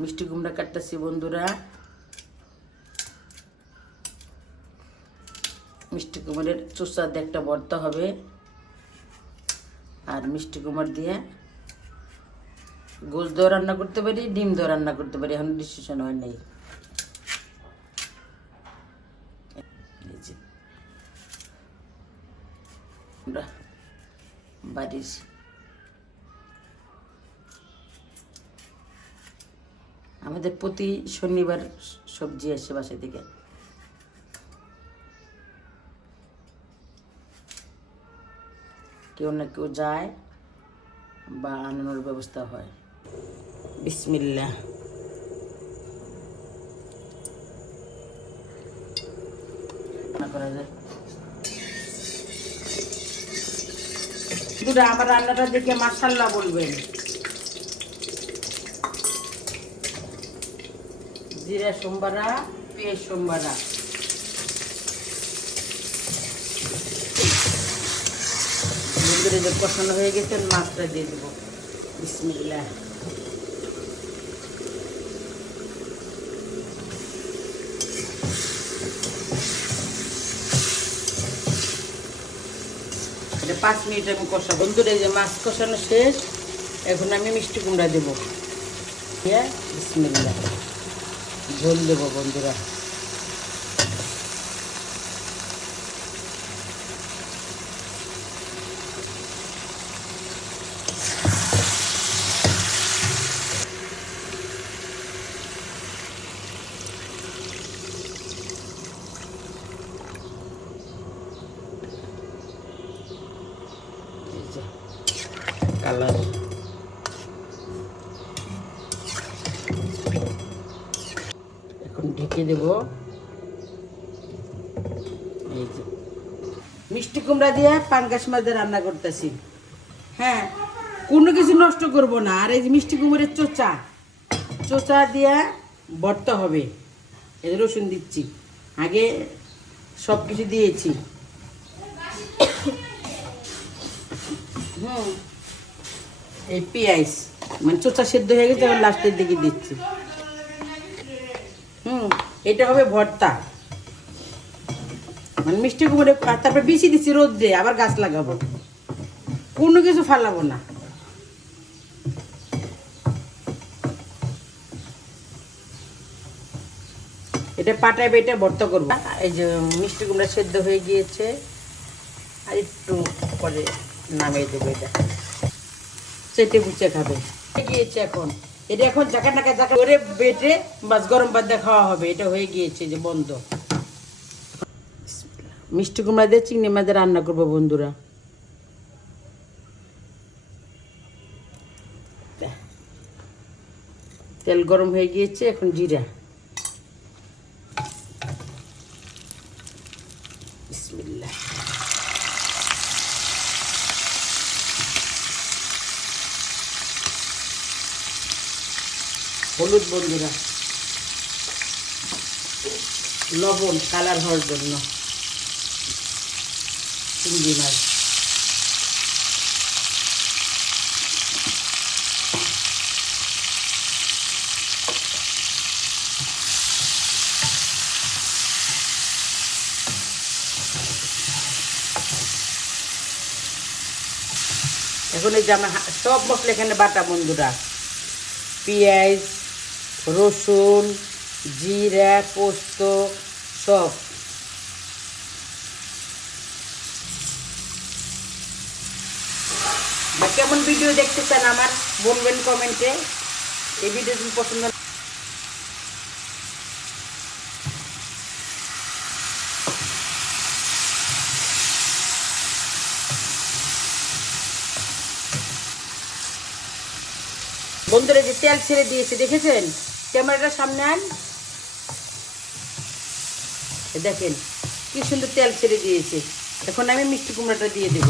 মিষ্টি কুমড়া কাটতেছি বন্ধুরা। মিষ্টি কুমড়ের চোষা দিয়ে একটা ভর্তা হবে, আর মিষ্টি কুমড় দিয়ে গোশ দিয়ে রান্না করতে পারি, ডিম দিয়ে রান্না করতে পারি, এখন ডিসিশন হয় নাই। বাড়ির আমাদের প্রতি শনিবার সবজি আসে বাসা থেকে। কেউ না কেউ যায় বা আনানোর ব্যবস্থা হয়। বিসমিল্লাহ। করা যায় আমার রান্নাটা দেখে মাশাআল্লাহ বলবেন। জিরা সোমবারা, পেঁয়াজ সোমবারা, বন্ধুরা যে কষানো হয়ে গেছে মাছটা দিয়ে দেবো। বিসমিল্লাহ। এটা 5 মিনিট আমি কষাবো। বন্ধুরা এই যে মাছ কষানো শেষ, এখন আমি মিষ্টি কুমড়া দেবো। বিসমিল্লাহ। ঝোল দেবো বন্ধুরা। কালার এখন ঢেকে দেব। এই যে মিষ্টি কুমড়া দিয়ে পাঙ্গাস মাছ দিয়ে রান্না করতেছি। হ্যাঁ, কোনো কিছু নষ্ট করব না। আর এই যে মিষ্টি কুমড়ের চোচা দিয়ে ভর্তা হবে। এই রসুন দিচ্ছি, আগে সব কিছু দিয়েছি। এই পেঁয়াজ মানে চোচা সেদ্ধ হয়ে গেছে, এখন লাস্টের দিকে দিচ্ছি। এটা হবে ভর্তা, মানে মিষ্টি কুমড়ে। তারপরে বেশি দিচ্ছি রোদ্রে, আবার গাছ লাগাবো, কোনো কিছু ফালাবো না। এটা পাটায় বেটে ভর্তা করবো। এই যে মিষ্টি কুমড়া সেদ্ধ হয়ে গিয়েছে, আর একটু পরে নামিয়ে দেবো। এটা চেটে বুচে খাবে গিয়েছে। এখন এটা এখন জাকা করে বেটে বাস গরম ভাত দিয়ে খাওয়া হবে। এটা হয়ে গিয়েছে যে বন্ধ। মিষ্টি কুমড়া দিয়ে চিংড়ি মাছ রান্না করবো বন্ধুরা। তেল গরম হয়ে গিয়েছে, এখন জিরা। বিসমিল্লাহ। হলুদ বন্ধুরা, লবণ কালার হওয়ার জন্য, চিংড়ি মাছ। এখন এই যে আমার সব মশলা এখানে বাটা বন্ধুরা। পেঁয়াজ, রসুন, জিরা, পোস্ত সব। কেমন ভিডিও দেখতে চান আমার বলবেন কমেন্টে। এই ভিডিও যদি পছন্দ বন্ধুরা যে তেল ছেড়ে দিয়েছে দেখেছেন, ক্যামেরাটার সামনে আন, দেখেন কি সুন্দর তেল ছেড়ে দিয়েছে। এখন আমি মিষ্টি কুমড়াটা দিয়ে দেব।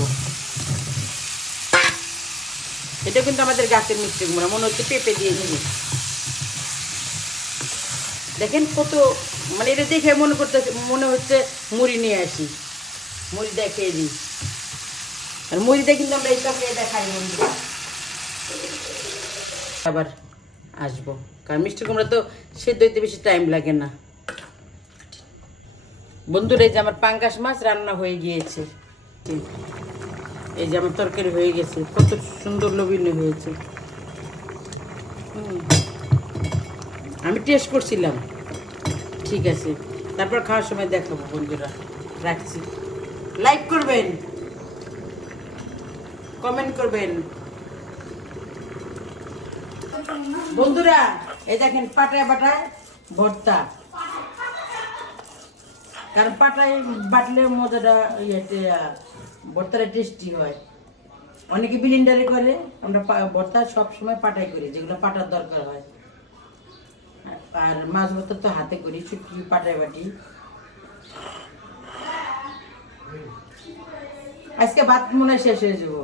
এটা কিন্তু আমাদের গাছের মিষ্টি কুমড়া, মনে হচ্ছে পেঁপে দিয়েছি। দেখেন কত, মানে এটা দেখে মনে হচ্ছে মুড়ি নিয়ে আসি, মুড়ি দেখিয়ে দিই। আর মুড়িটা কিন্তু আমরা এই তরকারি দেখাই বন্ধু। আবার আসবো। কারণ মিষ্টি কুমড়া তো সেদ্ধ হইতে বেশি টাইম লাগে না। বন্ধুরা, এই যে আমার পাঙ্গাস মাছ রান্না হয়ে গিয়েছে। এই যে আমার তরকারি হয়ে গেছে, কত সুন্দর লোভনীয় হয়েছে। আমি টেস্ট করছিলাম, ঠিক আছে। তারপর খাওয়ার সময় দেখাবো। বন্ধুরা রাখছি, লাইক করবেন, কমেন্ট করবেন। বন্ধুরা এই দেখেন পাটায় বাটায় ভর্তা, কারণ পাটায় বাটলে মজাটা ভর্তাটা টেস্টি হয়। অনেকে ব্লেন্ডারে করে, আমরা ভর্তা সবসময় পাটায় করি, যেগুলো পাটার দরকার হয়। আর মাছ ভর্তা তো হাতে করি, শুটকি পাটায় বাটি। আজকে ভাত মনে হয় শেষ হয়ে যাব।